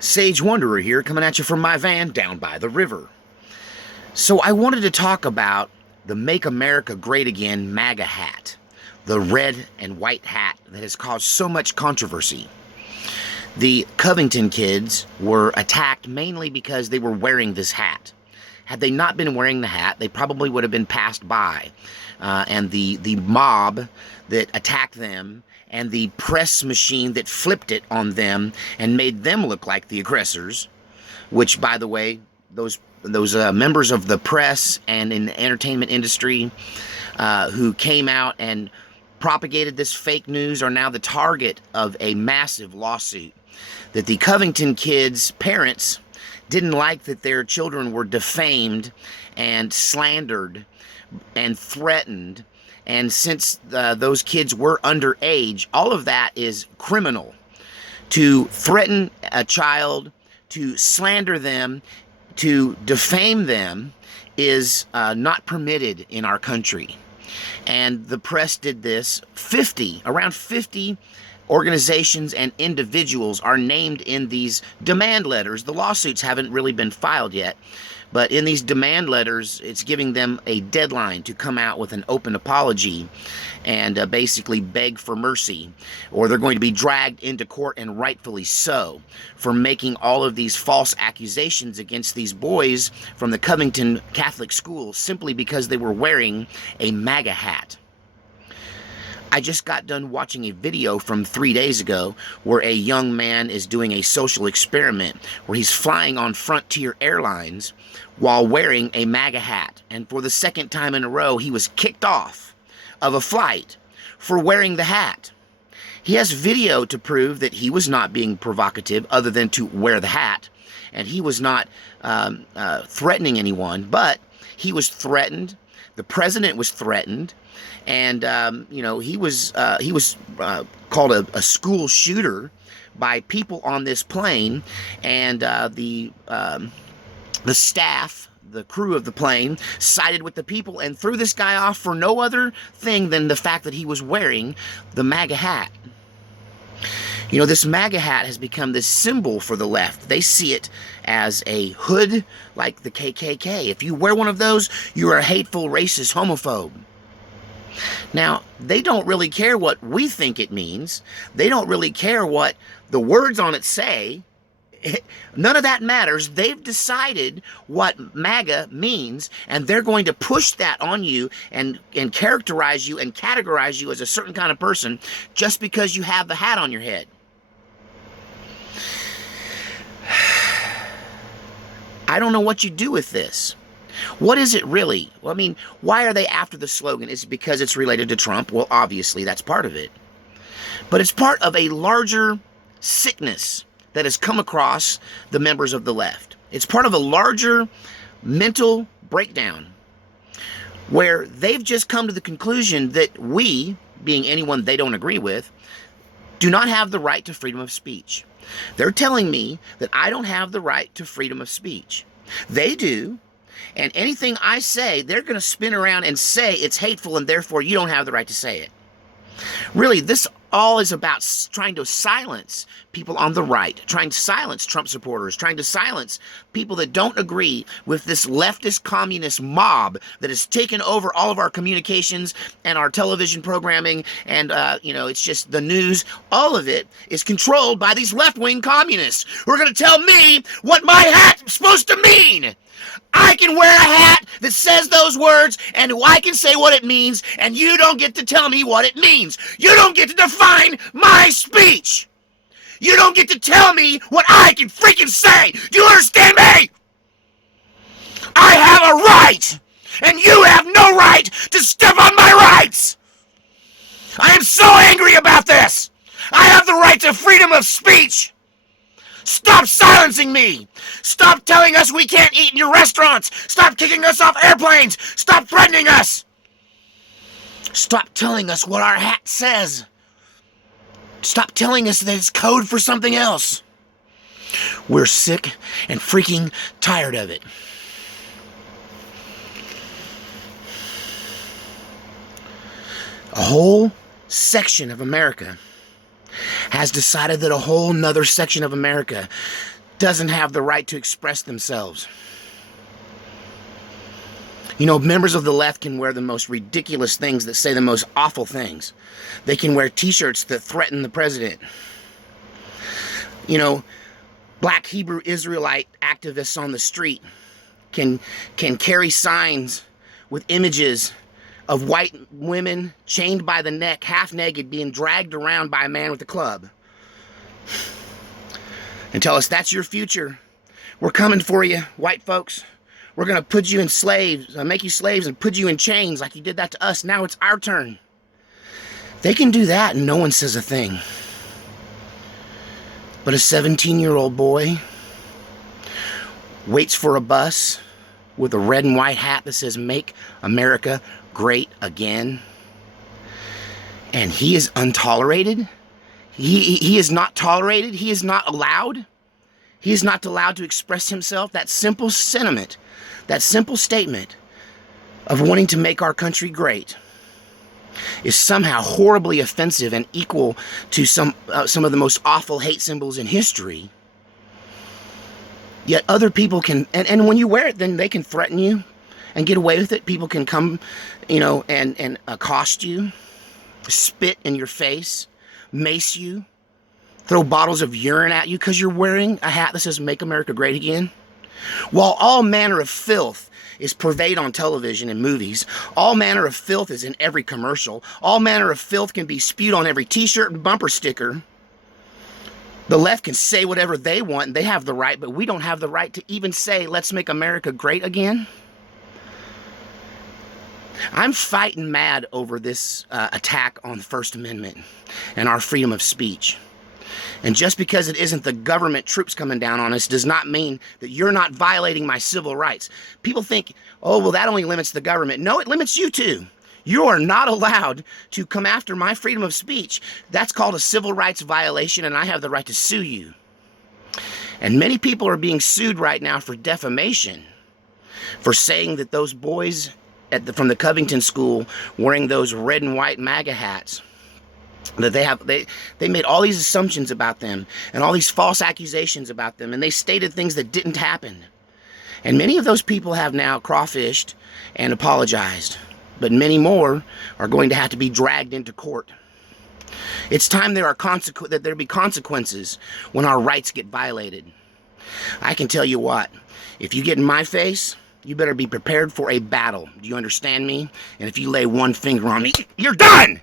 Sage Wanderer here, coming at you from my van down by the river. So I wanted to talk about the Make America Great Again MAGA hat, the red and white hat that has caused so much controversy. The Covington kids were attacked mainly because they were wearing this hat. Had they not been wearing the hat, they probably would have been passed by. And the mob that attacked them and the press machine that flipped it on them and made them look like the aggressors, which, by the way, those members of the press and in the entertainment industry who came out and propagated this fake news are now the target of a massive lawsuit. That the Covington kids' parents didn't like that their children were defamed and slandered and threatened, and since those kids were underage, all of that is criminal. To threaten a child, to slander them, to defame them is not permitted in our country. And the press did this. Around 50 organizations and individuals are named in these demand letters. The lawsuits haven't really been filed yet, but in these demand letters, it's giving them a deadline to come out with an open apology and basically beg for mercy, or they're going to be dragged into court, and rightfully so, for making all of these false accusations against these boys from the Covington Catholic school simply because they were wearing a MAGA hat. I just got done watching a video from 3 days ago where a young man is doing a social experiment where he's flying on Frontier Airlines while wearing a MAGA hat. And for the second time in a row, he was kicked off of a flight for wearing the hat. He has video to prove that he was not being provocative other than to wear the hat. And he was not threatening anyone, but he was threatened. The president was threatened. And, he was called a school shooter by people on this plane, and the staff, the crew of the plane, sided with the people and threw this guy off for no other thing than the fact that he was wearing the MAGA hat. You know, this MAGA hat has become this symbol for the left. They see it as a hood like the KKK. If you wear one of those, you're a hateful, racist, homophobe. Now, they don't really care what we think it means. They don't really care what the words on it say. None of that matters. They've decided what MAGA means, and they're going to push that on you and characterize you and categorize you as a certain kind of person just because you have the hat on your head. I don't know what you do with this. What is it really? Well, I mean, why are they after the slogan? Is it because it's related to Trump? Well, obviously, that's part of it. But it's part of a larger sickness that has come across the members of the left. It's part of a larger mental breakdown where they've just come to the conclusion that we, being anyone they don't agree with, do not have the right to freedom of speech. They're telling me that I don't have the right to freedom of speech. They do. And anything I say, they're going to spin around and say it's hateful and therefore you don't have the right to say it. Really, this all is about trying to silence people on the right, trying to silence Trump supporters, trying to silence people that don't agree with this leftist communist mob that has taken over all of our communications and our television programming and, it's just the news. All of it is controlled by these left-wing communists who are going to tell me what my hat's supposed to mean. I can wear a hat that says those words, and I can say what it means, and you don't get to tell me what it means. You don't get to define my speech. You don't get to tell me what I can freaking say. Do you understand me? I have a right, and you have no right to step on my rights. I am so angry about this. I have the right to freedom of speech. Stop silencing me! Stop telling us we can't eat in your restaurants! Stop kicking us off airplanes! Stop threatening us! Stop telling us what our hat says! Stop telling us that it's code for something else! We're sick and freaking tired of it. A whole section of America has decided that a whole nother section of America doesn't have the right to express themselves. You know, members of the left can wear the most ridiculous things that say the most awful things. They can wear t-shirts that threaten the president. You know, black Hebrew Israelite activists on the street can carry signs with images of white women chained by the neck, half naked, being dragged around by a man with a club. And tell us, that's your future. We're coming for you, white folks. We're going to put you in slaves, make you slaves and put you in chains like you did that to us. Now it's our turn. They can do that and no one says a thing. But a 17-year-old boy waits for a bus with a red and white hat that says, "Make America Great Again." And he is untolerated. He is not tolerated. He is not allowed. He is not allowed to express himself. That simple sentiment, that simple statement of wanting to make our country great is somehow horribly offensive and equal to some of the most awful hate symbols in history. Yet other people can, and when you wear it, then they can threaten you and get away with it. People can come, you know, and accost you, spit in your face, mace you, throw bottles of urine at you because you're wearing a hat that says "Make America Great Again." While all manner of filth is purveyed on television and movies, all manner of filth is in every commercial, all manner of filth can be spewed on every t-shirt and bumper sticker, the left can say whatever they want, and they have the right, but we don't have the right to even say, "Let's make America great again." I'm fighting mad over this attack on the First Amendment and our freedom of speech. And just because it isn't the government troops coming down on us does not mean that you're not violating my civil rights. People think, oh, well, that only limits the government. No, it limits you too. You are not allowed to come after my freedom of speech. That's called a civil rights violation, and I have the right to sue you. And many people are being sued right now for defamation, for saying that those boys from the Covington school wearing those red and white MAGA hats, that they made all these assumptions about them and all these false accusations about them, and they stated things that didn't happen. And many of those people have now crawfished and apologized, but many more are going to have to be dragged into court. It's time that there be consequences when our rights get violated. I can tell you what, if you get in my face, you better be prepared for a battle. Do you understand me? And if you lay one finger on me, you're done!